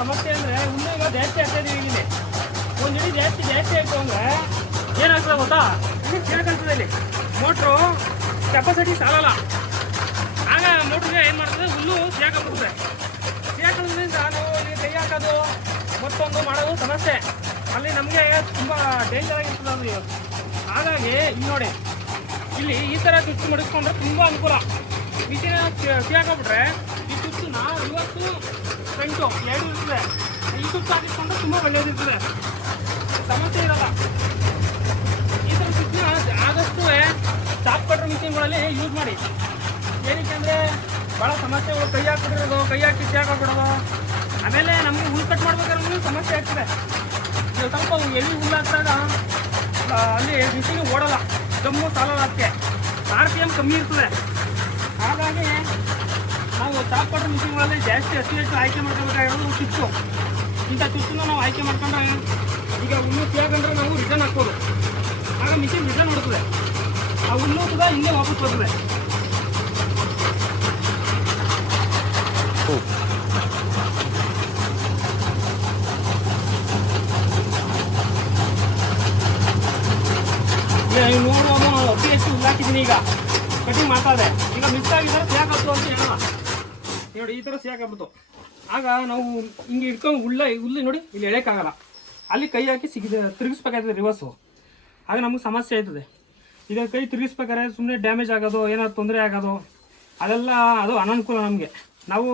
ಸಮಸ್ಯೆ ಅಂದರೆ ಹುಲ್ಲು ಈಗ ಜಾಸ್ತಿ ಆಗ್ತಾ ಇದೀವಿ ಇಲ್ಲಿ ಒಂದು ಇಡೀ ಜಾಸ್ತಿ ಆಯಿತು ಅಂದರೆ ಏನಾಗ್ತದೆ ಗೊತ್ತಾ, ಇಲ್ಲಿ ಕೇಳ್ಕೊಳ್ತದೆ ಇಲ್ಲಿ ಮೋಟ್ರು ಕೆಪಾಸಿಟಿ ಸಾಲಲ್ಲ. ಆಗ ಮೋಟ್ರಿಗೆ ಏನು ಮಾಡ್ತದೆ, ಹುಲ್ಲು ಸೇರ್ಕೊಂಡ್ಬಿಡ್ತದೆ. ಸೇರ್ಕೊಳ್ಳೋದ್ರಿಂದ ನಾವು ಇಲ್ಲಿ ಕೈ ಹಾಕೋದು ಮತ್ತೊಂದು ಮಾಡೋದು ಸಮಸ್ಯೆ. ಅಲ್ಲಿ ನಮಗೆ ತುಂಬ ಡೇಂಜರ್ ಆಗಿರ್ತದೆ ಅದು. ಹಾಗಾಗಿ ಇಲ್ಲಿ ನೋಡಿ, ಇಲ್ಲಿ ಈ ಥರ ಚುಚ್ಚು ಮಡಿಸ್ಕೊಂಡ್ರೆ ತುಂಬ ಅನುಕೂಲ. ಮಿಷಿನ ಹಾಕೊಂಡ್ಬಿಟ್ರೆ ಈ ಚುಚ್ಚನ್ನ 50 ಫ್ರಂಟು 2 ಇರ್ತದೆ. ಈ ಚುಚ್ಚು ಹಾಕಿಸ್ಕೊಂಡ್ರೆ ತುಂಬ ಒಳ್ಳೆಯದಿರ್ತದೆ, ಸಮಸ್ಯೆ ಇರಲ್ಲ. ಈ ಥರ ಚುಚ್ಚನ್ನ ಆದಷ್ಟು ಚಾಪ್ ಕಟ್ರ್ ಮಿಷಿನ್ಗಳಲ್ಲಿ ಯೂಸ್ ಮಾಡಿ. ಏನಕ್ಕೆ ಅಂದರೆ ಭಾಳ ಸಮಸ್ಯೆಗಳು, ಕೈ ಹಾಕ್ಬಿಟ್ಟಿರೋದು, ಕೈ ಹಾಕಿ ಹಾಕೊಂಡ್ಬಿಡೋದು. ಆಮೇಲೆ ನಮಗೆ ಹುಲ್ಲು ಕಟ್ ಮಾಡ್ಬೇಕಾದ್ರೂ ಸಮಸ್ಯೆ ಆಗ್ತದೆ. ಸ್ವಲ್ಪ ಎಲ್ಲಿ ಹುಲ್ಲು ಹಾಕಿದಾಗ ಅಲ್ಲಿ ಮಿಷಿನ್ ಓಡಲ್ಲ, ದಮ್ಮು ಸಾಲಲ್ಲ, ಅದಕ್ಕೆ RPM ಕಮ್ಮಿ ಇರ್ತದೆ. ಹಾಗಾಗಿ ನಾವು ಚಾಪ್ ಕಟ್ರ್ ಮಿಷಿನ್ಗಳಲ್ಲಿ ಜಾಸ್ತಿ ಹೆಚ್ಚು ಆಯ್ಕೆ ಮಾಡ್ಕೋಬೇಕಾಗಿರೋದು ಚುಚ್ಚು. ಇಂಥ ಚುಚ್ಚನ್ನು ನಾವು ಆಯ್ಕೆ ಮಾಡ್ಕೊಂಡ್ರೆ ಈಗ ಹುಲ್ಲು ಕೇಳ್ಕೊಂಡ್ರೆ ನಾವು ರಿಟರ್ನ್ ಹಾಕ್ಬೋದು. ಆಗ ಮಿಷಿನ್ ರಿಟರ್ನ್ ಮಾಡ್ತದೆ, ಆ ಹುಲ್ಲು ಕೂಡ ಹಿಂಗೆ ವಾಪಸ್ ಬರ್ತದೆ. ನೀವು ನೋಡುವಾಗ ಅತಿ ಹೆಚ್ಚು ಹುಲ್ಲು ಹಾಕಿದ್ದೀನಿ, ಈಗ ಕಟಿಂಗ್ ಮಾಡ್ತಾ ಇದೆ. ಈಗ ಮಿಕ್ಸ್ ಆಗಿದ್ರೆ ಸೇಕಾಗ್ತು ಅಂತ ಹೇಳೋಣ ನೋಡಿ, ಈ ಥರ ಸೇಕಾಗ್ಬಿಟ್ಟು ಆಗ ನಾವು ಹಿಂಗೆ ಇಟ್ಕೊಂಡು ಹುಲ್ಲು ನೋಡಿ ಇಲ್ಲಿ ಎಳೆಯೋಕ್ಕಾಗಲ್ಲ. ಅಲ್ಲಿ ಕೈ ಹಾಕಿ ತಿರುಗಿಸ್ಬೇಕಾಗ್ತದೆ ರಿವರ್ಸು. ಆಗ ನಮಗೆ ಸಮಸ್ಯೆ ಆಯ್ತದೆ. ಈಗ ಕೈ ತಿರುಗಿಸ್ಬೇಕಾದ್ರೆ ಸುಮ್ಮನೆ ಡ್ಯಾಮೇಜ್ ಆಗೋದು, ಏನಾದ್ರು ತೊಂದರೆ ಆಗೋದು, ಅದೆಲ್ಲ ಅದು ಅನನುಕೂಲ ನಮಗೆ. ನಾವು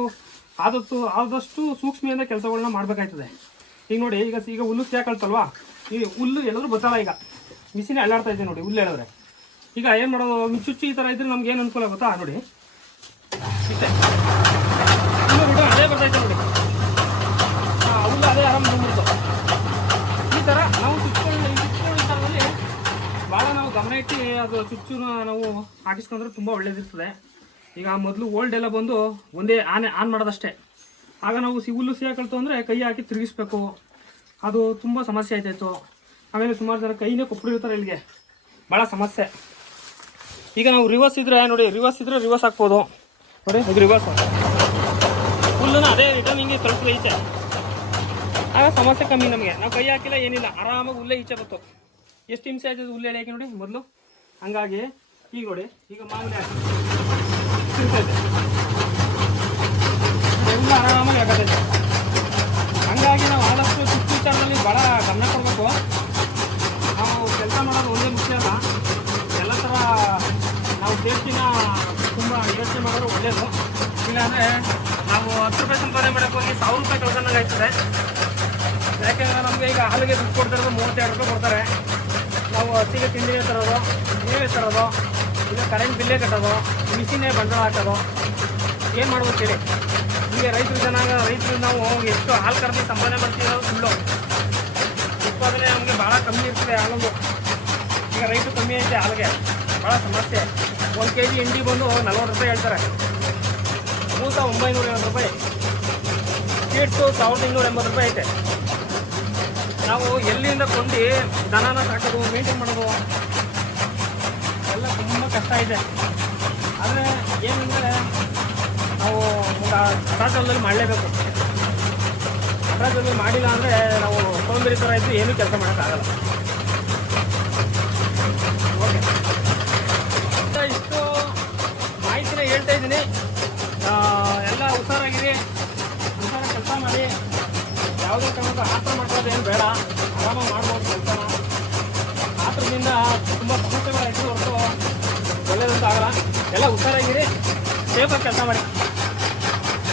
ಆದಷ್ಟು ಸೂಕ್ಷ್ಮೆಯಿಂದ ಕೆಲಸಗಳನ್ನ ಮಾಡಬೇಕಾಯ್ತದೆ. ಈಗ ನೋಡಿ, ಈಗ ಹುಲ್ಲು ಸೇಕಳ್ತಲ್ವಾ, ಈ ಹುಲ್ಲು ಎಲ್ಲರೂ ಗೊತ್ತಲ್ಲ. ಈಗ ಮಿಷಿನ್ ಅಲ್ಲಾಡ್ತಾ ಇದೆ ನೋಡಿ, ಹುಲ್ಲು ಹೇಳಿದ್ರೆ ಈಗ ಏನು ಮಾಡೋದು, ಚುಚ್ಚು ಈ ಥರ ಇದ್ರೆ ನಮ್ಗೆ ಏನು ಅನುಕೂಲ ಆಗುತ್ತಾ ನೋಡಿ. ಇಷ್ಟೇ ಹುಲ್ಲು ಬಿಟ್ಟು ಅದೇ ಬರ್ತೈತೆ ನೋಡಿ, ಹುಲ್ಲು ಅದೇ ಆರಾಮ ಬಂದ್ಬಿಡ್ತು. ಈ ಥರ ನಾವು ಚುಚ್ಚು ವಿಚಾರದಲ್ಲಿ ಭಾಳ ನಾವು ಗಮನ ಇಟ್ಟು ಅದು ಚುಚ್ಚುನ ನಾವು ಹಾಕಿಸ್ಕೊಂಡ್ರೆ ತುಂಬ ಒಳ್ಳೇದಿರ್ತದೆ. ಈಗ ಮೊದಲು ಓಲ್ಡ್ ಎಲ್ಲ ಬಂದು ಒಂದೇ ಆನ್ ಮಾಡೋದಷ್ಟೇ. ಆಗ ನಾವು ಹುಲ್ಲು ಸೇಕಳ್ತು ಅಂದರೆ ಕೈ ಹಾಕಿ ತಿರುಗಿಸ್ಬೇಕು, ಅದು ತುಂಬ ಸಮಸ್ಯೆ ಆಯ್ತಾಯಿತ್ತು. ಆಮೇಲೆ ಸುಮಾರು ಜನ ಕೈನೇ ಕೊಪ್ಪಿರ್ತಾರೆ, ಇಲ್ಲಿಗೆ ಭಾಳ ಸಮಸ್ಯೆ. ಈಗ ನಾವು ರಿವರ್ಸ್ ಇದ್ದರೆ ನೋಡಿ, ರಿವರ್ಸ್ ಹಾಕ್ಬೋದು ನೋಡಿ. ಇದು ರಿವರ್ಸ್ ಹುಲ್ಲನ್ನ ಅದೇ ರಿಟರ್ನ್ ಹಿಂಗೆ ಕಳಿಸಿ ಈಚೆ, ಆಗ ಸಮಸ್ಯೆ ಕಮ್ಮಿ ನಮಗೆ. ನಾವು ಕೈ ಹಾಕಿಲ್ಲ ಏನಿಲ್ಲ, ಆರಾಮಾಗಿ ಹುಲ್ಲೇ ಈಚೆ ಬತ್ತು. ಎಷ್ಟು ಹಿಂಸೆ ಆಯ್ತದೆ ಹುಲ್ಲು ಎಳೆಯೋಕೆ ನೋಡಿ ಮೊದಲು. ಹಂಗಾಗಿ ಈಗ ನೋಡಿ, ಈಗ ಮಾಮೂಲಿ ಹಾಕಿ ತಿಂತೈತೆ, ಎಲ್ಲ ಆರಾಮಾಗಿ ಆಗತೈತೆ. ಹಂಗಾಗಿ ನಾವು ಆದಷ್ಟು ಚುಚ್ಚು ವಿಚಾರದಲ್ಲಿ ಭಾಳ ಗಮನ ಕೊಡಬೇಕು. ನಾವು ಕೆಲಸ ಮಾಡೋದು ಒಂದೇ ಮುಖ್ಯ ಅಲ್ಲ, ಎಲ್ಲ ಥರ ನಾವು ಸೇಫ್ಟಿನ ತುಂಬ ಯೋಚನೆ ಮಾಡೋದು ಒಳ್ಳೆಯದು. ಇಲ್ಲಾಂದರೆ ನಾವು 10 ರೂಪಾಯಿ ಸಂಪಾದನೆ ಮಾಡೋಕ್ಕೆ ಹೋಗಿ 1000 ರೂಪಾಯಿ ಕಳ್ಕೊಂಡಂಗೆ ಆಗ್ತದೆ. ಯಾಕೆಂದರೆ ನಮಗೆ ಈಗ ಹಾಲಿಗೆ ದುಡ್ಡು ಕೊಡ್ತಿರೋದು 32 ರೂಪಾಯಿ ಕೊಡ್ತಾರೆ. ನಾವು ಹಸಿಗೆ ತಿಂಡಿಗೆ ತರೋದು, ನೀವೇ ತರೋದು, ಈಗ ಕರೆಂಟ್ ಬಿಲ್ಲೇ ಕಟ್ಟೋದು, ಮಿಷಿನ್ನೇ ಬಂಡವಾಳ ಹಾಕೋದು, ಏನು ಮಾಡ್ಬೇಕು ಹೇಳಿ. ಹೀಗೆ ರೈತರು ನಾವು ಎಷ್ಟು ಹಾಲು ಕರೆದು ಸಂಪಾದನೆ ಮಾಡ್ತಿರೋದು ಸುಳ್ಳು. ಉತ್ಪಾದನೆ ನಮಗೆ ಭಾಳ ಕಮ್ಮಿ ಇರ್ತದೆ ಹಾಲೊಂದು. ಈಗ ರೈತರು ಕಮ್ಮಿ ಐತೆ ಹಾಲಿಗೆ, ಭಾಳ ಸಮಸ್ಯೆ. 1 kg ಹಿಂಡಿ ಬಂದು 40 ರೂಪಾಯಿ ಹೇಳ್ತಾರೆ, ಮೂಸ 950 ರೂಪಾಯಿ, ಸೀಡ್ಸು 1280 ರೂಪಾಯಿ ಐತೆ. ನಾವು ಎಲ್ಲಿಂದ ಕೊಂಡು ದನನ ಸಾಕೋದು, ಮೇಂಟೈನ್ ಮಾಡೋದು ಎಲ್ಲ ತುಂಬ ಕಷ್ಟ ಇದೆ. ಆದರೆ ಏನಂದರೆ ನಾವು ಅಟಾಚಲ್ಲಿ ಮಾಡಲೇಬೇಕು. ಅಟಾಚಲ್ಲಿ ಮಾಡಿಲ್ಲ ಅಂದರೆ ನಾವು ಸೋಂಬೇರಿ ಥರ ಇದ್ದು ಏನೂ ಕೆಲಸ ಮಾಡೋಕ್ಕಾಗಲ್ಲ. ಓಕೆ, ಇಷ್ಟು ಮಾಹಿತಿನ ಹೇಳ್ತಾ ಇದ್ದೀನಿ. ಎಲ್ಲ ಹುಷಾರಾಗಿರಿ, ಕೆಲಸ ಮಾಡಿ. ಯಾವುದೇ ಕಾರಣಕ್ಕೂ ಆತರ ಮಾಡ್ಕೊಳ್ಳೋದು ಏನು ಬೇಡ, ಆರಾಮಾಗಿ ಮಾಡ್ಬೋದು ಕೆಲಸನ. ಆತರದಿಂದ ತುಂಬ ಸಮಸ್ಯೆಗಳಾಯಿತು ಹೊರತು ಒಳ್ಳೆಯದಂತ ಆಗಲ್ಲ. ಎಲ್ಲ ಹುಷಾರಾಗಿರಿ, ಸೇಫಾಗಿ ಕೆಲಸ ಮಾಡಿ.